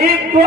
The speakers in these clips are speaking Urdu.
1-2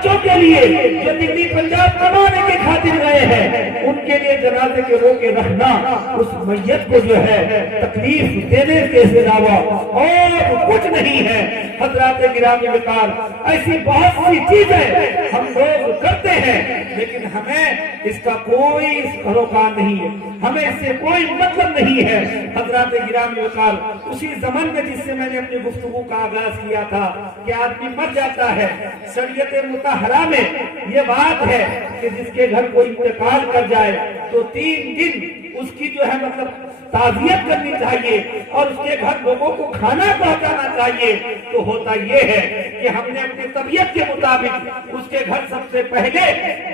بچوں کے لیے جو دلی پنجاب کمانے کے خاطر گئے ہیں ان کے لیے جنازے کے روکے رکھنا اس میت کو جو ہے تکلیف دینے کے علاوہ اور کچھ نہیں ہے۔ حضرات گرامی وقار، ایسی بہت سی چیزیں ہم لوگ کرتے ہیں لیکن ہمیں اس کا کوئی سروکار نہیں ہے، ہمیں اس سے کوئی مطلب نہیں ہے۔ حضرات گرامی وقار، اسی زمن میں جس سے میں نے اپنی گفتگو کا آغاز کیا تھا کہ آدمی مر جاتا ہے، شریعت مطہرہ میں یہ بات ہے کہ جس کے گھر کوئی انتقال کر جائے تو 3 دن اس کی جو ہے مطلب تعزیت کرنی چاہیے اور اس کے گھر لوگوں کو کھانا پہنچانا چاہیے۔ تو ہوتا یہ ہے کہ ہم نے اپنی طبیعت کے مطابق اس کے گھر سب سے پہلے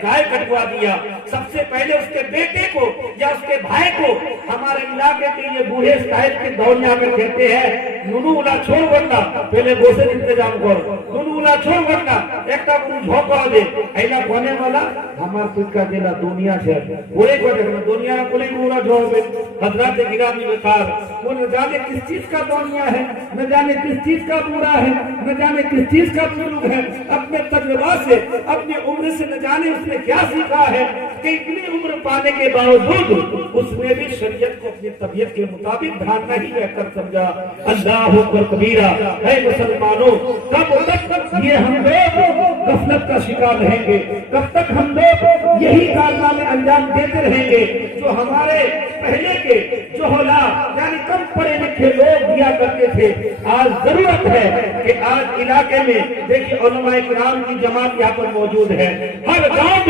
گائے کٹوا دیا، سب سے پہلے اس کے بیٹے کو یا اس کے بھائی کو۔ ہمارے علاقے کے یہ بوڑھے اسٹائل کے دوریا میں کہتے ہیں نونو الا چھوڑ ورنہ پہلے گوشت انتظام کرو، نونو الا چھوڑ ورنہ ایک تا کو جھوکا دے ایلا کونے والا ہمار کچھ کا دیلا دنیا سے وہی کو دیکھنا دنیا کوئی پورا جھوڑ دے۔ حضرات گرامی وقار، وہ نہ جانے کس چیز کا دنیا ہے، نہ جانے کس چیز کا برا ہے، نہ جانے کس چیز کا بزرگ ہے، اپنے تجربہ سے اپنی عمر سے نہ جانے اس نے کیا سیکھا ہے کہ اتنی عمر پانے کے باوجود اس نے بھی شریعت کو اپنی طبیعت کے مطابق ڈھالنا ہی بہتر سمجھا۔ اللہ اکبر کبیرہ۔ اے مسلمانوں، کب تک یہ ہم لوگ غفلت کا شکار رہیں گے؟ کب تک ہم لوگ یہی کارنامے انجام دیتے رہیں گے جو ہمارے پہلے کے جوہلا یعنی کم پڑھے لکھے لوگ دیا کرتے تھے؟ آج ضرورت ہے کہ آج علاقے میں دیکھیے علماء کرام کی جماعت یہاں پر موجود ہے، ہر گاؤں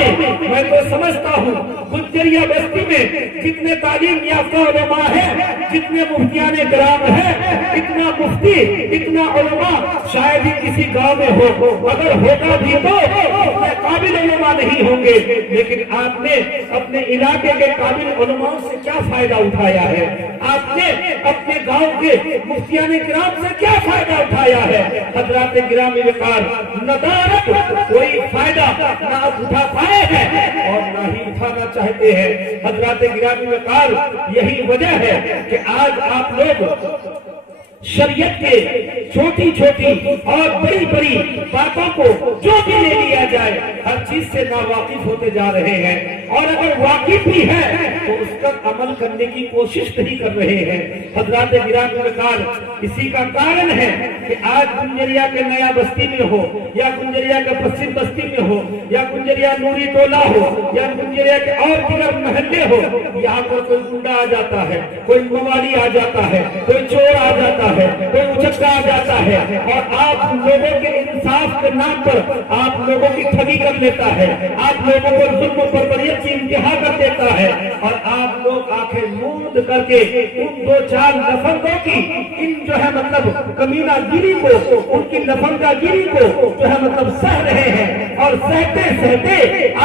میں تو سمجھتا ہوں گجریہ بستی میں کتنے تعلیم یافتہ علماء ہیں، کتنے مفتیان کرام ہیں، اتنا مفتی اتنا علماء شاید ہی کسی گاؤں میں ہو، اگر ہوگا بھی تو اتنے قابل علماء نہیں ہوں گے۔ لیکن آپ نے اپنے علاقے کے قابل علماء سے کیا فائدہ اٹھایا ہے؟ آپ نے اپنے گاؤں کے مفتیان کرام سے کیا فائدہ اٹھایا ہے؟ حضرات گرامی وقار، ندارت کوئی فائدہ نہ اٹھا پائے ہیں اور نہ ہی اٹھانا چاہتے ہیں۔ حضرات گرامی وقار، یہی وجہ ہے کہ آج آپ لوگ شریعت کے چھوٹی چھوٹی اور بڑی بڑی باتوں کو جو بھی لے لیا جائے ہر چیز سے ناواقف ہوتے جا رہے ہیں، اور اگر واقف بھی ہے تو اس پر عمل کرنے کی کوشش نہیں کر رہے ہیں۔ حضرات گرامی وقار، اسی کا کارن ہے کہ آج گنجریا کے نیا بستی میں ہو یا گنجریا کے پچھم بستی میں ہو یا گنجریا نوری ٹولہ ہو یا گنجریا کے اور دیگر محلے ہو، یہاں پر کوئی گنڈا آ جاتا ہے، کوئی موالی آ جاتا ہے، کوئی چور آ جاتا ہے، کوئی اچکا آ جاتا ہے، اور آپ لوگوں کے انصاف کے نام پر آپ لوگوں کی ٹھگی کر لیتا ہے، آپ لوگوں کو ظلم و بربریت کی انتہا کر دیتا ہے، اور آپ لوگ آنکھیں موند کر کے ان 2-4 لفظوں کی ان جو ہے مطلب کمینہ گیری کو، ان کی لفظہ گیری کو جو ہے مطلب سہ رہے ہیں، اور سہتے سہتے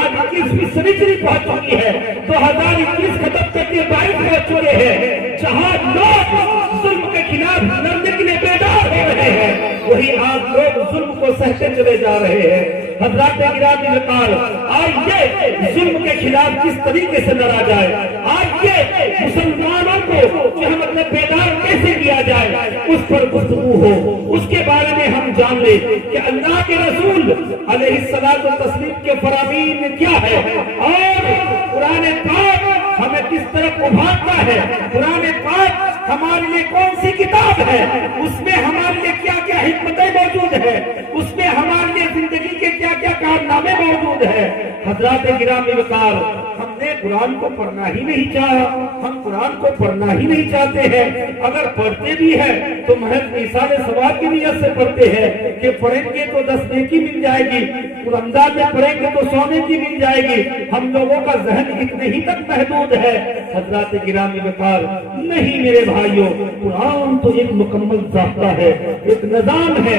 آج 21ویں سنچری پہنچ چکی ہے، 2021 ختم کر کے 22 پہنچ چکے ہیں، جہاں لوگ ظلم کے خلاف لڑنے کے لیے بیدار ہو رہے ہیں، وہی آج لوگ ظلم کو سہتے چلے جا رہے ہیں۔ حضرات گرامی وقار، آئیے ظلم کے خلاف کس طریقے سے لڑا جائے، آئیے مسلمانوں کو جو ہے مطلب بیدار کیسے کیا جائے اس پر گفتگو ہو، اس کے بارے میں ہم جان لیں کہ اللہ کے رسول علیہ الصلوۃ والتسلیم کے فرامین کیا ہے، اور قرآن پاک ہمیں کس طرف ابھارتا ہے، قرآن پاک ہمارے لیے کون سی کتاب ہے، اس میں ہمارے لیے کیا کیا حکمتیں موجود ہے، اس میں ہمارے لیے زندگی کے کیا کیا کارنامے موجود ہے۔ حضرات گرامی وقار، ہم نے قرآن کو پڑھنا ہی نہیں چاہا، ہم قرآن کو پڑھنا ہی نہیں چاہتے ہیں، اگر پڑھتے بھی ہیں تو محض ایصال ثواب کی نیت سے پڑھتے ہیں کہ پڑھیں گے تو 10 نیکی مل جائے گی، رمضان میں پڑھیں گے تو 100 نیکی مل جائے گی، ہم لوگوں کا ذہن اتنے ہی تک محدود ہے۔ حضرات گرامی وقار، نہیں میرے بھائیوں، قرآن تو ایک مکمل ضابطہ ہے، ایک نظام ہے،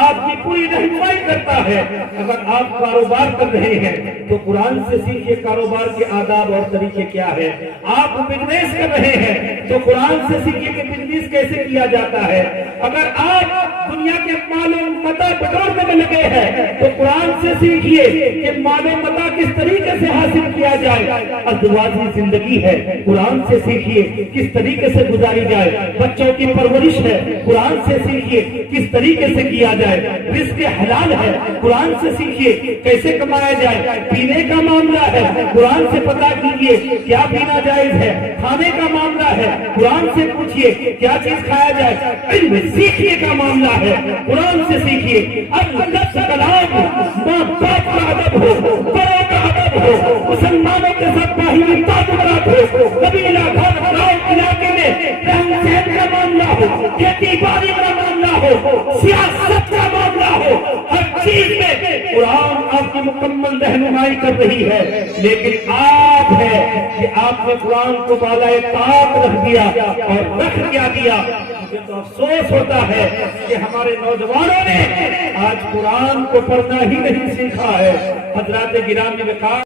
آپ کی پوری رہنمائی کرتا ہے۔ اگر آپ کاروبار کر رہے ہیں تو قرآن سے سیکھیے کاروبار کے آداب اور طریقے کیا ہے، آپ بزنس کر رہے ہیں تو قرآن سے سیکھیے کہ بزنس کیسے کیا جاتا ہے، اگر آپ دنیا کے مال و متاع بٹورنے میں لگے ہیں تو قرآن سے سیکھیے کہ مال و متاع کس طریقے سے حاصل کیا جائے، ازدواجی زندگی ہے قرآن سے سیکھیے کس طریقے سے گزاری جائے، بچوں کی پرورش ہے قرآن سے سیکھیے کس طریقے سے کیا جائے، رزق حلال ہے قرآن سے سیکھیے کیسے کمایا جائے، پینے کا معاملہ ہے قرآن سے پتا کیجیے کیا پینا جائز ہے، کھانے کا معاملہ ہے قرآن سے پوچھیے کیا چیز کھایا جائے، علم سیکھنے کا معاملہ ہے قرآن سے سیکھیے۔ اب لفظ کلام ماں باپ کا ادب ہو، بڑوں کا ادب ہو، مسلمانوں کے ساتھ باہمی تعلقات ہو، قبیلہ گھر گاؤں علاقے میں رہن سہن کا معاملہ ہو، کھیتی باڑی کا معاملہ ہو، سیاست کا معاملہ ہو، ہر چیز میں قرآن آپ کی مکمل رہنمائی کر رہی ہے۔ لیکن آپ ہے کہ آپ نے قرآن کو بالائے طاق رکھ دیا اور رکھ کیا دیا۔ مجھے تو افسوس ہوتا ہے کہ ہمارے نوجوانوں نے آج قرآن کو پڑھنا ہی نہیں سیکھا ہے۔ حضرات گرامی میں کہا